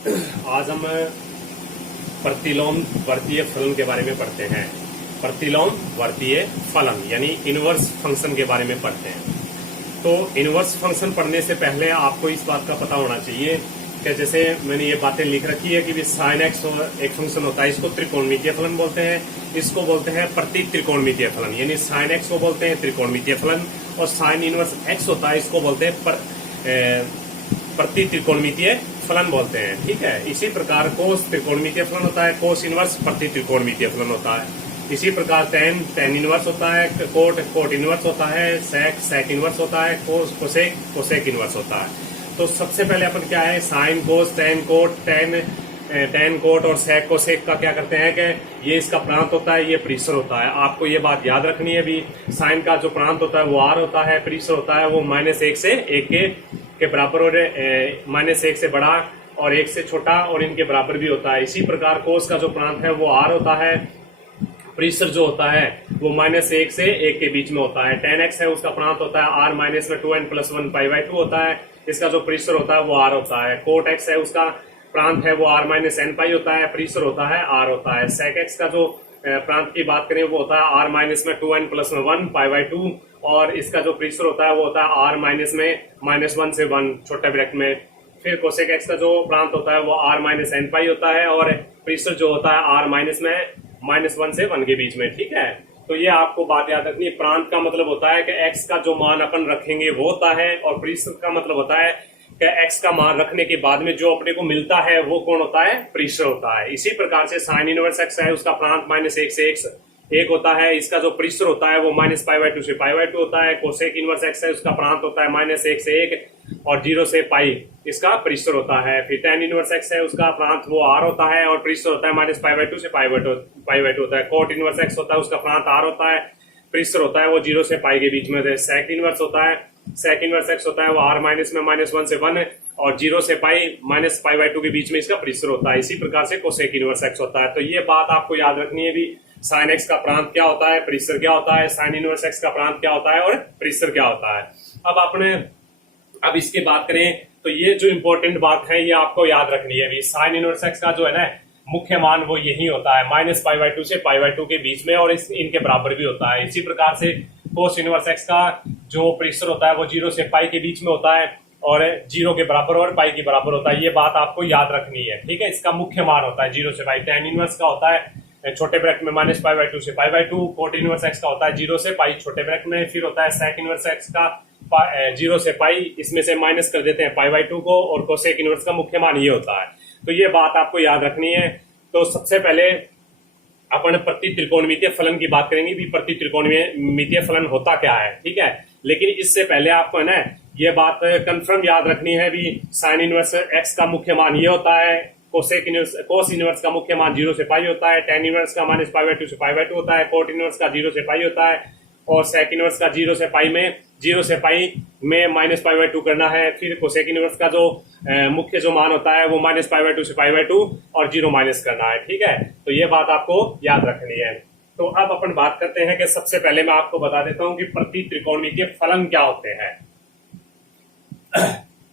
आज हम प्रतिलोम वर्तीय फलन के बारे में पढ़ते हैं। प्रतिलोम वर्तीय फलन यानी इनवर्स फंक्शन के बारे में पढ़ते हैं। तो इनवर्स फंक्शन पढ़ने से पहले आपको इस बात का पता होना चाहिए कि जैसे मैंने ये बातें लिख रखी है कि साइन एक्स एक फंक्शन होता है, इसको त्रिकोणमितीय फलन बोलते हैं, इसको बोलते हैं प्रति त्रिकोणमितीय फलन यानी साइन एक्स को बोलते हैं त्रिकोणमितीय फलन, और साइन इनवर्स एक्स होता है इसको बोलते हैं प्रति त्रिकोणमितीय फलन बोलते हैं। ठीक है, इसी प्रकार कोस त्रिकोणमितीय फलन होता है, कोस इनवर्स प्रति त्रिकोणमितीय फलन होता है। इसी प्रकार टेन इनवर्स होता है, कोट इनवर्स होता है, सेक इनवर्स होता है, कोसेक इनवर्स होता है। तो सबसे पहले अपन क्या है, साइन कोस टेन कोट और सेक कोसेक का क्या करते हैं कि ये इसका प्रांत होता है, ये परिसर होता है। आपको ये बात याद रखनी है भी, साइन का जो प्रांत होता है वो आर होता है, परिसर होता है वो -1 से 1 के बराबर और -1 से बड़ा और 1 से छोटा और इनके बराबर भी होता है। इसी प्रकार कोस का जो प्रांत है वो आर होता है, परिसर जो होता है वो -1 से 1 के बीच में होता है। टेन एक्स है उसका प्रांत होता है आर -2n+1 होता है, इसका जो परिसर होता है वो आर होता है। कोट एक्स है उसका प्रांत है वो r-n होता है, परिसर होता है आर होता है। सेक एक्स का जो प्रांत की बात करें वो होता है r-2n+1 और इसका जो परिसर होता है वो होता है r-1 से 1 छोटे ब्रैकेट में। फिर कोसेक एक्स का जो प्रांत होता है वो r-n होता है और परिसर जो होता है r-1 से 1 के बीच में। ठीक है, तो ये आपको बात याद रखनी है। प्रांत का मतलब होता है कि x का जो मान अपन रखेंगे वो होता है, और परिसर का मतलब होता है कि x का मान रखने के बाद में जो अपने को मिलता है वो कौन होता है, परिसर होता है। इसी प्रकार से साइन इनवर्स x है उसका प्रांत -1 से 1 होता है, इसका जो परिसर होता है वो -π/2 से π/2 होता है। कोसेक इनवर्स x है उसका प्रांत होता है -1 से 1 और 0 से π इसका परिसर होता है। फिर tan इनवर्स x है उसका प्रांत वो r होता है और परिसर होता है -π/2 से π/2 होता है। कोट इनवर्स x होता है उसका प्रांत r होता है, परिसर होता है वो 0 से π के बीच में। सेक इनवर्स होता है, सेक इनवर्स x होता है वो r- -1 से 1 और 0 से π -π/2 के बीच में इसका परिसर होता है। इसी प्रकार से कोसेक इनवर्स x होता है। तो ये बात आपको याद रखनी है भी, साइन एक्स का प्रांत क्या होता है, परिसर क्या होता है, साइन इनवर्स एक्स का प्रांत क्या होता है और परिसर क्या होता है। अब इसके बात करें तो ये जो इंपॉर्टेंट बात है ये आपको याद रखनी है भी, साइन इनवर्स एक्स का जो है ना मुख्य मान वो यही होता है -π/2 से π/2 के बीच में और इनके बराबर भी होता है। इसी प्रकार से कोस इनवर्स एक्स का जो परिसर होता है वो 0 से π के बीच में होता है और 0 के बराबर और π के बराबर होता है। ये बात आपको याद रखनी है। ठीक है, इसका मुख्य मान होता है 0 से π। टेन इनवर्स का होता है छोटे ब्रैकेट में -π/2 से π/2। कोट इनवर्स एक्स का होता है 0 से π छोटे ब्रैकेट में। फिर होता है सेक इनवर्स एक्स का 0 से π, इसमें से माइनस कर देते हैं π/2 को, और कोसेक इनवर्स का मुख्य मान ये होता है। तो ये बात आपको याद रखनी है। तो सबसे पहले अपन प्रति त्रिकोणमितीय फलन की बात करेंगे भी, प्रति त्रिकोणमितीय फलन होता क्या है। ठीक है, लेकिन इससे पहले आपको है ना ये बात कंफर्म याद रखनी है भी, साइन इनवर्स एक्स का मुख्य मान ये होता है, कोस इनवर्स का मुख्य मान 0 से π होता है, टेन इनवर्स का -π/2 से π/2 होता है, कोट इनवर्स का 0 से π होता है और सेक इनवर्स का 0 से π में -π/2 करना है। फिर कोसेक इनवर्स का जो मुख्य जो मान होता है वो -π/2 से π/2 और 0 माइनस करना है। ठीक है, तो ये बात आपको याद रखनी है। तो अब अपन बात करते हैं कि सबसे पहले मैं आपको बता देता हूं कि प्रति त्रिकोणमितीय फलन क्या होते हैं।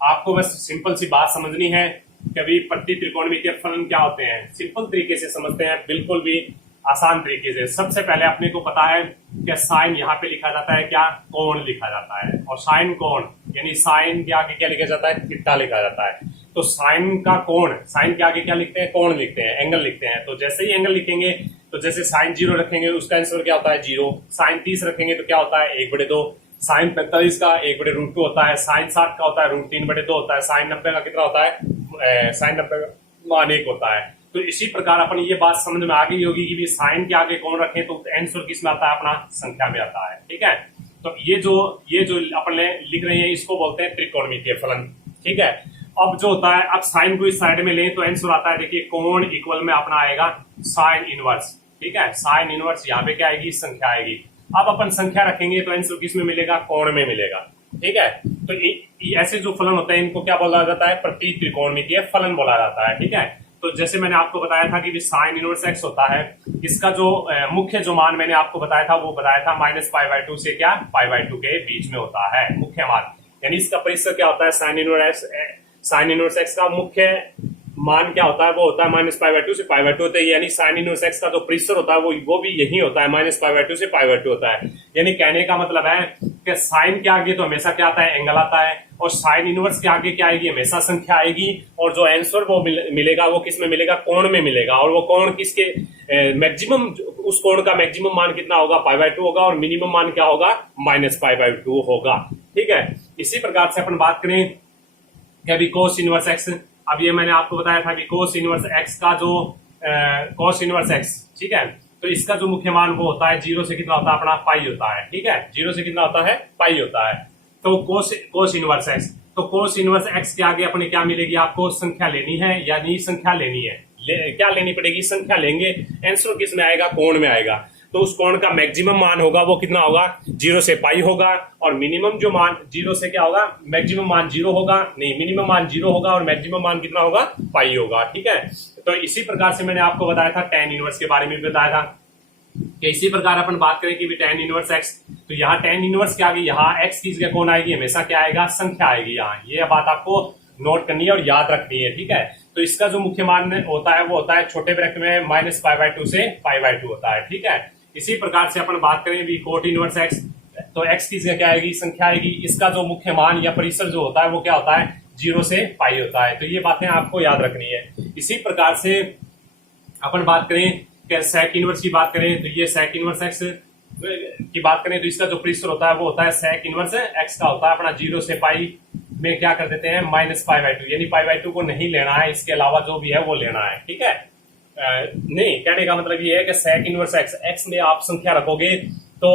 आपको बस सिंपल सी बात समझनी है कि अभी प्रति त्रिकोणमितीय फलन क्या होते हैं। सिंपल तरीके से समझते हैं, बिल्कुल भी आसान तरीके से। सबसे पहले अपने को पता है कि साइन यहाँ पे लिखा जाता है क्या, कोण लिखा जाता है, और साइन कोण यानी साइन के आगे क्या लिखा जाता है, थीटा लिखा जाता है। तो साइन का कोण, साइन के आगे क्या लिखते हैं, कोण लिखते हैं, एंगल लिखते हैं। तो जैसे ही एंगल लिखेंगे तो जैसे साइन 0 रखेंगे उसका आंसर क्या होता है 0, साइन 30 रखेंगे तो क्या होता है 1/2, साइन 45 का 1/√2 होता है, साइन 60 का होता है √3/2 होता है, साइन 90 का कितना होता है, साइन 90 का मान 1 होता है। तो इसी प्रकार अपन ये बात समझ में आ गई होगी कि भी साइन के आगे कौन रखें तो आंसर किस में आता है, अपना संख्या में आता है। ठीक है, तो ये जो अपन लिख रहे हैं इसको बोलते हैं त्रिकोणमितीय फलन। ठीक है, अब जो होता है, अब साइन को इस साइड में लें तो आंसर आता है, देखिए कोण इक्वल में अपना आएगा साइन इनवर्स। ठीक है, साइन इनवर्स यहाँ पे क्या आएगी, संख्या आएगी। अब अपन संख्या रखेंगे तो आंसर किस में मिलेगा, कोण में मिलेगा। ठीक है, तो ऐसे जो फलन होते हैं इनको क्या बोला जाता है, प्रति त्रिकोणमितीय फलन बोला जाता है। ठीक है, तो जैसे मैंने आपको बताया था कि साइन इनवर्स एक्स होता है, इसका जो मुख्य जो मान मैंने आपको बताया था वो बताया था -π/2 से क्या π/2 के बीच में होता है मुख्य मान, यानी इसका परिसर क्या होता है, साइन इनवर्स एक्स का मुख्य मान क्या होता है, वो होता है -π/2 से π/2 होता है। यानी साइन इनवर्स एक्स का जो प्रीसर होता है वो भी यही होता है, -π/2 से π/2 होता है। यानी कहने का मतलब है कि साइन के आगे तो हमेशा क्या आता है, एंगल आता है, और साइन इनवर्स के आगे क्या आएगी, हमेशा संख्या आएगी। और जो आंसर वो मिलेगा वो किस में मिलेगा, कोण में मिलेगा। और वो कोण किसके मैक्सिमम, उस कोण का मैक्सिमम मान कितना होगा, π/2 होगा, और मिनिमम मान क्या होगा, -π/2 होगा। ठीक है, इसी प्रकार से अपन बात करें कि अभी कोस इनवर्स एक्स, अब ये मैंने आपको बताया था कि कोस इनवर्स एक्स का जो कोस इनवर्स एक्स, ठीक है, तो इसका जो मुख्य मान वो होता है 0 से कितना होता है अपना, पाई होता है। ठीक है, 0 से कितना होता है, पाई होता है। तो कोस इनवर्स एक्स, तो कोस इनवर्स एक्स के आगे अपने क्या मिलेगी, आपको संख्या लेनी है, यानी संख्या लेनी है, क्या लेनी पड़ेगी, संख्या लेंगे। आंसर किस में आएगा, कोण में आएगा। तो उस कोण का मैक्सिमम मान होगा वो कितना होगा, 0 से पाई होगा, और मिनिमम जो मान 0 से क्या होगा, मैक्सिमम मान 0 होगा, नहीं मिनिमम मान 0 होगा, और मैक्सिमम मान कितना होगा, पाई होगा। ठीक है, तो इसी प्रकार से मैंने आपको बताया था tan इनवर्स के बारे में भी बताया था कि इसी प्रकार अपन बात करें कि tan इनवर्स x, तो यहाँ tan इनवर्स क्या आएगी, यहाँ x की जगह कौन आएगी, हमेशा क्या आएगा, संख्या आएगी। यहाँ ये बात आपको नोट करनी है और याद रखनी है। ठीक है, तो इसका जो मुख्य मान होता है वो होता है छोटे ब्रैकेट में -π/2 से π/2 होता है। ठीक है, इसी प्रकार से अपन बात करें भी कोट इनवर्स एक्स, तो एक्स की जगह क्या आएगी, संख्या आएगी। इसका जो मुख्य मान या परिसर जो होता है वो क्या होता है, 0 से पाई होता है। तो ये बातें आपको याद रखनी है। इसी प्रकार से अपन बात करें कि सेक इनवर्स की बात करें, तो ये सेक इनवर्स एक्स की बात करें तो इसका जो परिसर होता है वो होता है सेक इनवर्स एक्स का होता है अपना 0 से पाई में क्या कर देते हैं, -π/2, यानी π/2 को नहीं लेना है, इसके अलावा जो भी है वो लेना है। ठीक है, नहीं, कहने का मतलब ये है कि सेक इनवर्स एक्स, एक्स में आप संख्या रखोगे तो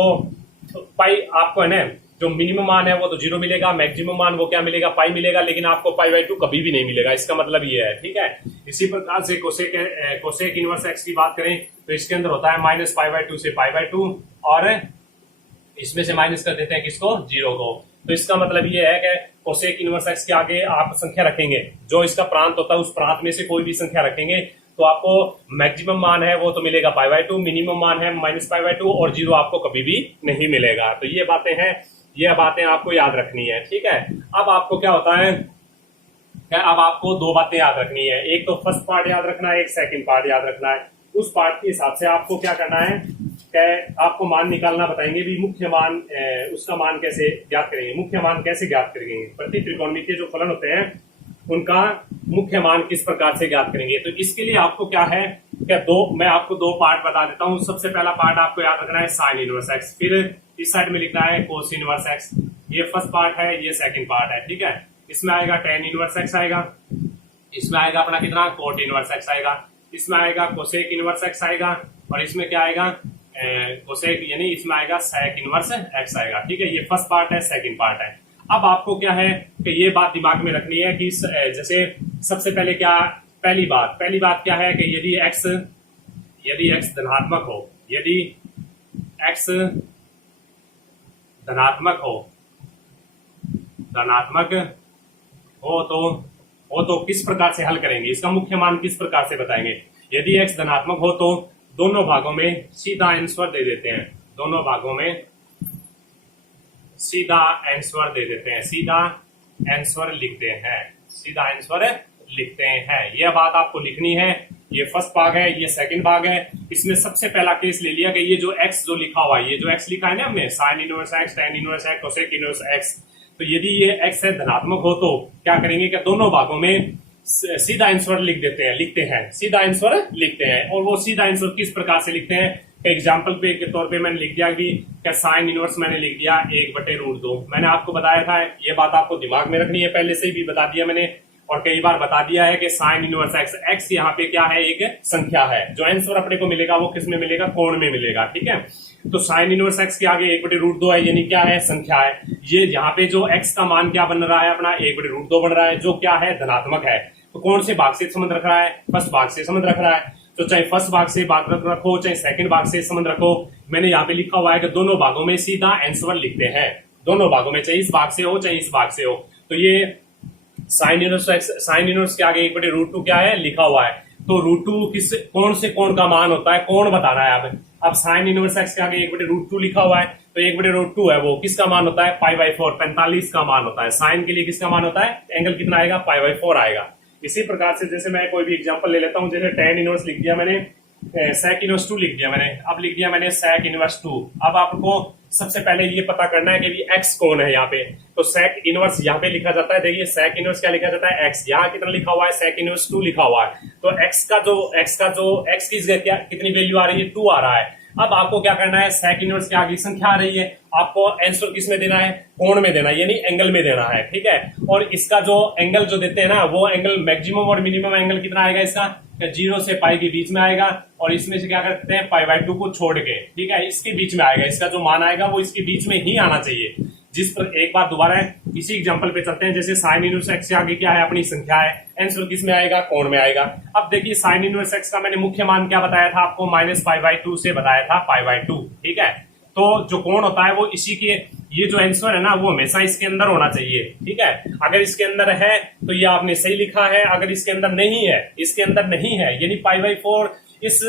पाई आपको है ना, जो मिनिमम मान है वो तो 0 मिलेगा, मैक्सिमम मान वो क्या मिलेगा, पाई मिलेगा, लेकिन आपको π/2 कभी भी नहीं मिलेगा। इसका मतलब ये है। ठीक है, इसी प्रकार से कोसेक इनवर्स एक्स की बात करें तो इसके अंदर होता है -π/2 से π/2, और इसमें से माइनस कर देते हैं किसको, 0 को। तो इसका मतलब ये है कि कोसेक इनवर्स एक्स के आगे आप संख्या रखेंगे, जो इसका प्रांत होता है उस प्रांत में से कोई भी संख्या रखेंगे तो आपको मैक्सिमम मान है वो तो मिलेगा π/2, मिनिमम मान है -π/2, और 0 आपको कभी भी नहीं मिलेगा। तो ये बातें हैं, ये बातें आपको याद रखनी है। ठीक है, अब आपको क्या होता है, अब आपको दो बातें याद रखनी है, एक तो फर्स्ट पार्ट याद रखना है, एक सेकंड पार्ट याद रखना है। उस पार्ट के हिसाब से आपको क्या करना है कि आपको मान निकालना बताएंगे भी, मुख्य मान उसका मान कैसे ज्ञात करेंगे, मुख्य मान कैसे ज्ञात करेंगे, प्रति त्रिकोणमिति के जो फलन होते हैं उनका मुख्य मान किस प्रकार से ज्ञात करेंगे। तो इसके लिए आपको क्या है, मैं आपको दो पार्ट बता देता हूं। सबसे पहला पार्ट आपको याद रखना है साइन इनवर्स एक्स, फिर इस साइड में लिखना है कोस इनवर्स एक्स। ये फर्स्ट पार्ट है, ये सेकंड पार्ट है। ठीक है, इसमें आएगा tan इनवर्स एक्स आएगा, इसमें आएगा अपना कितना कोट इनवर्स एक्स आएगा, इसमें आएगा कोसेक इनवर्स एक्स आएगा, और इसमें क्या आएगा कोसेक, यानी इसमें आएगा सेक इनवर्स एक्स आएगा। ठीक है, ये फर्स्ट पार्ट है, सेकंड पार्ट है। अब आपको क्या है कि ये बात दिमाग में रखनी है कि जैसे सबसे पहले क्या, पहली बात क्या है कि यदि x धनात्मक हो, यदि x धनात्मक हो तो किस प्रकार से हल करेंगे, इसका मुख्य मान किस प्रकार से बताएंगे। यदि x धनात्मक हो तो दोनों भागों में सीधा आंसर दे देते हैं, दोनों भागों में सीधा आंसर दे देते हैं, सीधा आंसर लिखते हैं। यह बात आपको लिखनी है। ये फर्स्ट भाग है, ये सेकंड भाग है। इसमें सबसे पहला केस ले लिया कि ये जो x जो लिखा हुआ है, ये जो x लिखा है ना हमने, sine inverse x, tan inverse x, cosec inverse x, तो यदि ये x है धनात्मक हो तो क्या करेंगे कि दोनों भागों में सीधा आंसर लिखते हैं, सीधा आंसर लिखते हैं। और वो सीधा आंसर किस प्रकार से लिखते हैं, एग्जाम्पल पे के तौर पे मैंने लिख दिया कि क्या साइन इनवर्स मैंने लिख दिया 1/√2। मैंने आपको बताया था, ये बात आपको दिमाग में रखनी है, पहले से भी बता दिया मैंने और कई बार बता दिया है कि साइन इनवर्स एक्स, एक्स यहाँ पे क्या है, एक संख्या है। जो आंसर अपने को मिलेगा वो किस में मिलेगा, कोण में मिलेगा। ठीक है, तो साइन इनवर्स एक्स के आगे 1/√2 है, यानी क्या है, संख्या है। ये यहाँ पे जो एक्स का मान क्या बन रहा है अपना, 1/√2 बन रहा है, जो क्या है, धनात्मक है। तो कौन से भाग से संबंध रख रहा है, फर्स्ट भाग से संबंध रख रहा है। तो चाहे फर्स्ट भाग से भाग रखो, चाहे सेकंड भाग से संबंध रखो, मैंने यहाँ पे लिखा हुआ है कि दोनों भागों में सीधा आंसर लिखते हैं, दोनों भागों में, चाहे इस भाग से हो चाहे इस भाग से हो। तो ये साइन इनवर्स के आगे 1/√2 क्या है, लिखा हुआ है। तो √2 कौन से कोण का मान होता है, कोण बताना है। अब साइन इनवर्स एक्स के आगे 1/√2 लिखा हुआ है, तो 1/√2 है वो किसका मान होता है, π/4, 45 का मान होता है। साइन के लिए किसका मान होता है, एंगल कितना आएगा, π/4 आएगा। इसी प्रकार से जैसे मैं कोई भी एग्जांपल ले लेता हूं, जैसे tan इनवर्स लिख दिया मैंने, sec इनवर्स 2 लिख दिया मैंने, अब लिख दिया मैंने sec इनवर्स 2। अब आपको सबसे पहले ये पता करना है कि भी x कौन है यहाँ पे। तो sec इनवर्स यहाँ पे लिखा जाता है, देखिए sec इनवर्स क्या लिखा जाता है, x। यहाँ कितना लिखा हुआ है, sec इनवर्स 2 लिखा हुआ है। तो x की क्या कितनी वैल्यू आ रही है, 2 आ रहा है। अब आपको क्या करना है, sec इनवर्स के आगे संख्या आ रही है, आपको आंसर किस में देना है, कोण में देना है, यानी एंगल में देना है, ठीक है। और इसका जो एंगल जो देते हैं ना, वो एंगल मैक्सिमम और मिनिमम एंगल कितना आएगा इसका, 0 से पाई के बीच में आएगा, और इसमें से क्या करते हैं, π/2 को छोड़ के, ठीक है, इसके बीच में आएगा। इसका जो मान आएगा वो इसके बीच में ही आना चाहिए। जिस पर एक बार दोबारा इसी एग्जांपल पे चलते हैं, जैसे sin इनवर्स x से आगे क्या है, अपनी संख्या है, आंसर किस में आएगा, कोण में आएगा। अब देखिए sin इनवर्स x का मैंने मुख्य मान क्या बताया था आपको, -π/2 से बताया था π/2, ठीक है। तो जो कोण होता है वो इसी के, ये जो आंसर है ना वो हमेशा इसके अंदर होना चाहिए, ठीक है। अगर इसके अंदर है तो ये आपने सही लिखा है, अगर इसके अंदर नहीं है, इसके अंदर नहीं है, यानी π/4 इस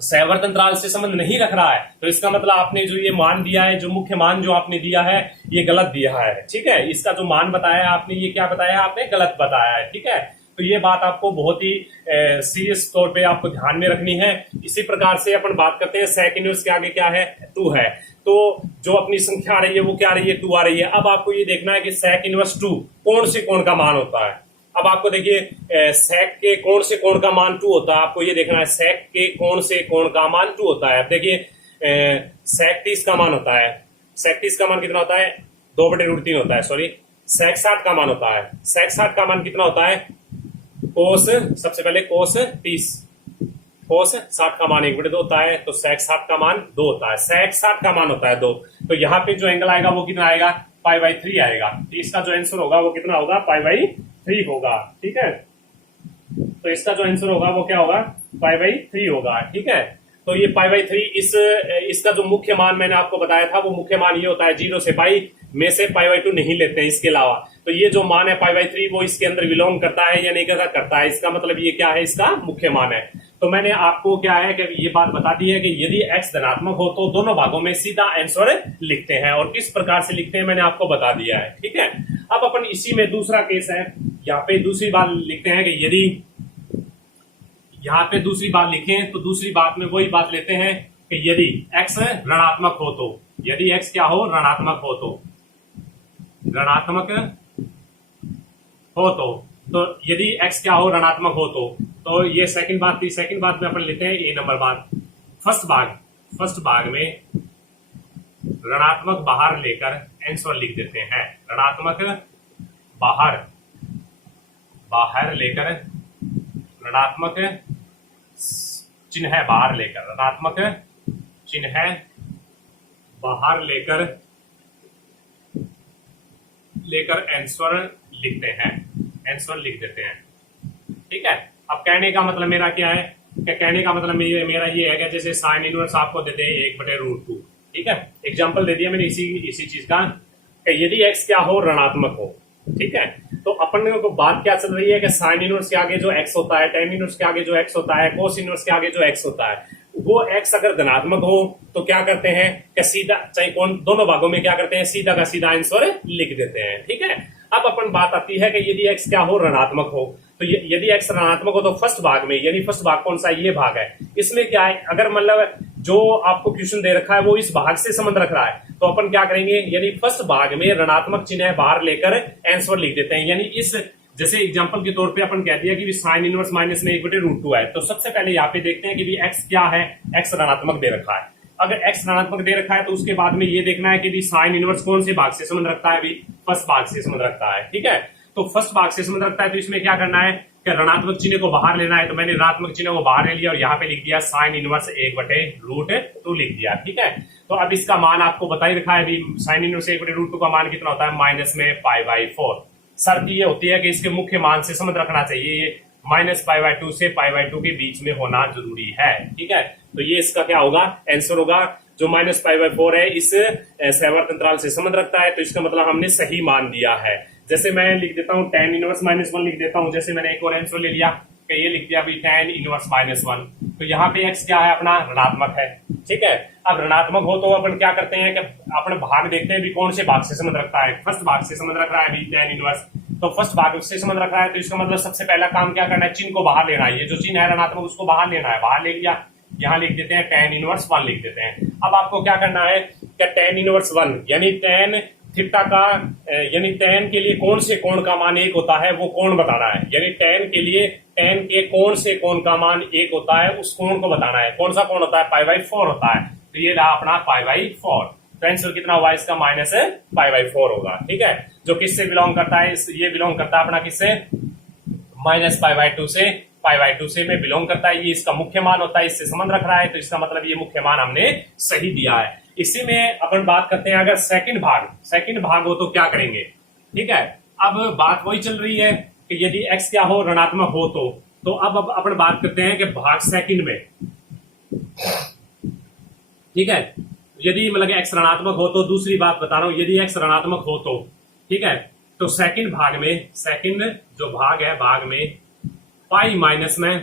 सहवर्त अंतराल से संबंध नहीं रख रहा है, तो इसका मतलब आपने जो ये मान दिया है, जो मुख्य मान जो आपने दिया है, ये गलत दिया है, ठीक है। इसका जो मान बताया आपने, ये क्या बताया आपने, गलत बताया है, ठीक है। तो ये बात आपको बहुत ही सीरियस तौर पे आपको ध्यान में रखनी है। इसी प्रकार से अपन बात करते हैं sec इनवर्स के आगे क्या है, 2 है। तो जो अपनी संख्या आ रही है वो क्या आ रही है, 2 आ रही है। अब आपको ये देखना है कि sec इनवर्स 2 कोण से कोण का मान होता है। अब आपको देखिए sec के कोण से कोण का मान 2 होता है, आपको ये देखना है sec के कोण से कोण का मान 2 होता है। अब देखिए sec 30 का मान होता है, sec 30 का मान कितना होता है, 2/√3 होता है, सॉरी, sec 60 का मान होता है, sec 60 का मान कितना होता है, कोस, सबसे पहले कोस 30, कोस 60 का मान 1/2 होता है, तो sec 60 का मान 2 होता है, sec 60 का मान होता है 2। तो यहाँ पे जो एंगल आएगा वो कितना आएगा, π/3 आएगा। तो इसका जो आंसर होगा वो कितना होगा, π/3 होगा, ठीक है। तो इसका जो आंसर होगा वो क्या होगा, π/3 होगा, ठीक है। तो ये π/3 इसका जो मुख्य मान मैंने आपको बताया था, वो मुख्य मान ये होता है 0 से पाई में से π/2 नहीं लेते हैं इसके अलावा। तो ये जो मान है π/3 वो इसके अंदर बिलोंग करता है या नहीं करता है, इसका मतलब ये क्या है, इसका मुख्य मान है। तो मैंने आपको क्या है कि ये बात बता दी है कि यदि x धनात्मक हो तो दोनों भागों में सीधा आंसर लिखते हैं, और किस प्रकार से लिखते हैं मैंने आपको बता दिया है, ठीक है। अब अपन इसी में दूसरा केस है, यहाँ पे दूसरी बात लिखते हैं कि यदि यहाँ पे दूसरी बात लिखें तो दूसरी बात में वही बात लेते हैं कि यदि x ऋणात्मक हो तो, यदि x क्या हो, ऋणात्मक हो तो, ऋणात्मक हो तो यदि x क्या हो, ऋणात्मक हो तो ये सेकंड बात थी। सेकंड बात में अपन लेते हैं ए नंबर बात। फर्स्ट भाग में ऋणात्मक बाहर लेकर आंसर लिख देते हैं, ऋणात्मक बाहर लेकर, ऋणात्मक चिन्ह बाहर लेकर, ऋणात्मक चिन्ह बाहर लेकर आंसर लिखते हैं, आंसर लिख देते हैं, ठीक है। अब कहने का मतलब मेरा क्या है, कहने का मतलब मेरा ये है कि जैसे साइन इनवर्स आपको देते हैं 1/√2, ठीक है। एग्जांपल दे दिया मैंने इसी चीज का, यदि x क्या हो, ऋणात्मक हो, ठीक है। तो अपन को बात क्या चल रही है कि साइन इनवर्स के आगे जो x होता है, tan इनवर्स के आगे जो x होता है, कोस इनवर्स के आगे जो x होता है, वो x अगर धनात्मक हो तो क्या करते हैं कि सीधा, चाहे कौन, दोनों भागों में क्या करते हैं, सीधा का सीधा आंसर लिख देते हैं, ठीक है। अब अपन बात आती है कि यदि x क्या हो, ऋणात्मक हो, तो यदि x ऋणात्मक हो तो फर्स्ट भाग में, यानी फर्स्ट भाग कौन सा, ये भाग है, इसमें क्या है, अगर मतलब जो आपको क्वेश्चन दे रखा है वो इस भाग से संबंध रख रहा है, तो अपन क्या करेंगे, यानी फर्स्ट भाग में ऋणात्मक चिन्ह बाहर लेकर आंसर लिख देते हैं। यानी इस, जैसे एग्जांपल के तौर पे अपन कह दिया कि साइन इनवर्स माइनस में 1/√2 है, तो सबसे पहले यहाँ पे देखते हैं कि x क्या है, x ऋणात्मक दे रखा है। अगर x ऋणात्मक दे रखा है तो उसके बाद में ये देखना है कि साइन इनवर्स कौन से भाग से संबंध रखता है, अभी फर्स्ट भाग से संबंध रखता है, ठीक है। तो फर्स्ट भाग से संबंध रखता है, तो इसमें क्या करना है कि ऋणात्मक चिन्ह को बाहर लेना है। तो मैंने ऋणात्मक चिन्ह को बाहर ले लिया और यहाँ पे लिख दिया साइन इनवर्स 1/√2 लिख दिया, ठीक है। तो अब इसका मान आपको बता ही रखा है, अभी साइन इनवर्स 1/√2 का मान कितना होता है, माइनस में π/4। शर्त ये होती है कि इसके मुख्य मान से संबंध रखना चाहिए, ये -π/2 से π/2 के बीच में होना जरूरी है, ठीक है। तो ये इसका क्या होगा, आंसर होगा जो -π/4 है, इस सहवर्त अंतराल से संबंध रखता है, तो इसका मतलब हमने सही मान दिया है। जैसे मैं लिख देता हूँ tan इनवर्स -1 लिख देता हूँ, जैसे मैंने एक और आंसर ले लिया कि ये लिख दिया अभी tan इनवर्स -1, तो यहाँ पे x क्या है, अपना ऋणात्मक है, ठीक है। अब ऋणात्मक हो तो अपन क्या करते हैं कि अपन भाग देखते हैं भी कौन से भाग से संबंध रखता है, फर्स्ट भाग से संबंध रख रहा है अभी tan इनवर्स, तो फर्स्ट भाग से संबंध रख रहा है, तो इसका मतलब सबसे पहला काम क्या करना है, चिन्ह को बाहर लेना है। ये जो चिन्ह है ऋणात्मक उसको बाहर लेना है, बाहर ले लिया, यहाँ लिख देते हैं tan इनवर्स 1 लिख देते हैं। अब आपको क्या करना है कि tan इनवर्स 1 यानी tan थीटा का यानी tan के लिए कौन से कोण का मान 1 होता है वो कोण बताना है। यानी tan के लिए tan के कौन से कोण का मान 1 होता है उस कोण को बताना है। कौन सा कोण होता है, π/4 होता है। तो ये रहा अपना π/4। तो आंसर कितना हुआ इसका, -π/4 होगा। ठीक है, जो किससे बिलोंग करता है, ये बिलोंग करता है अपना किससे, -π/2 से, π/2 से में बिलोंग करता है। ये इसका मुख्य मान होता है, इससे संबंध रख रहा है, तो इसका मतलब ये मुख्य मान हमने सही दिया है। इसी में अपन बात करते हैं, अगर सेकंड भाग हो तो क्या करेंगे। ठीक है, अब बात वही चल रही है कि यदि x क्या हो, ऋणात्मक हो तो अब अपन बात करते हैं कि भाग सेकंड में। ठीक है, यदि मतलब x ऋणात्मक हो तो, दूसरी बात बता रहा हूं, यदि x ऋणात्मक हो तो ठीक है, तो सेकंड भाग में, सेकंड जो भाग है, भाग में पाई माइनस में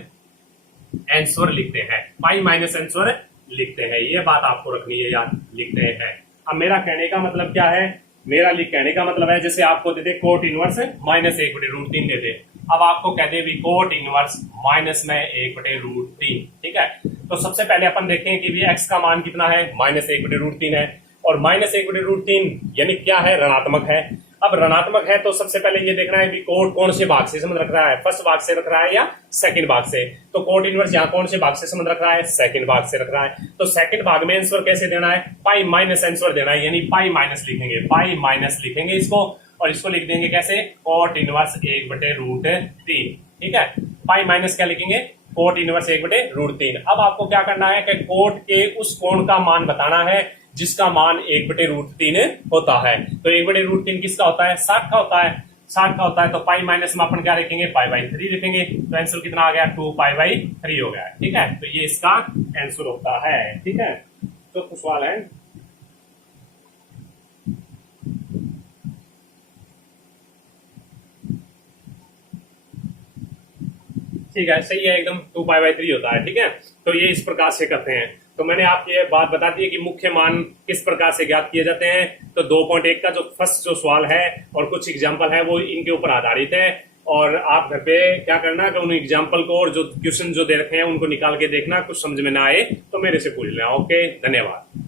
आंसर लिखते हैं, पाई माइनस आंसर लिखते हैं। ये बात आपको रखनी है याद, लिखते हैं। अब मेरा कहने का मतलब क्या है, मेरा कहने का मतलब है जैसे आपको दे दे कोट इनवर्स -1/√3 दे दे। अब आपको कह दे भी कोट इनवर्स माइनस में 1/√3। ठीक है, तो सबसे पहले अपन देखें कि भी x का मान कितना है, -1/√3 है, और -1/√3 यानी क्या है, ऋणात्मक है। अब ऋणात्मक है तो सबसे पहले ये देखना है कि कोट कौन से भाग से संबंध रख रहा है, फर्स्ट भाग से रख रहा है या सेकंड भाग से। तो कोट इनवर्स यहाँ कौन से भाग से संबंध रख रहा है, सेकंड भाग से रख रहा है। तो सेकंड भाग में आंसर कैसे देना है, पाई माइनस आंसर देना है, यानी पाई माइनस लिखेंगे, पाई माइनस लिखेंगे इसको, और इसको लिख देंगे कैसे, कोट इनवर्स 1/√3। ठीक है, पाई माइनस क्या लिखेंगे, कोट इनवर्स 1/√3। अब आपको क्या करना है कि कोट के उस कोण का मान बताना है जिसका मान 1/√3 होता है। तो 1/√3 किसका होता है, 60 का होता है, 60 का होता है। तो पाई माइनस में अपन क्या लिखेंगे, π/3 लिखेंगे। तो आंसर कितना आ गया, 2π/3 हो गया। ठीक है, तो ये इसका आंसर होता है। ठीक है, तो कुछ सवाल है, ठीक है, सही है एकदम, 2π/3 होता है। ठीक है, तो ये इस प्रकार से करते हैं। तो मैंने आपको ये बात बता दी है कि मुख्य मान किस प्रकार से ज्ञात किए जाते हैं। तो 2.1 का जो फर्स्ट जो सवाल है और कुछ एग्जाम्पल है वो इनके ऊपर आधारित है, और आप घर पे क्या करना कि उन एग्जाम्पल को और जो क्वेश्चन जो दे रखे हैं उनको निकाल के देखना, कुछ समझ में ना आए तो मेरे से पूछ लेना। ओके, धन्यवाद।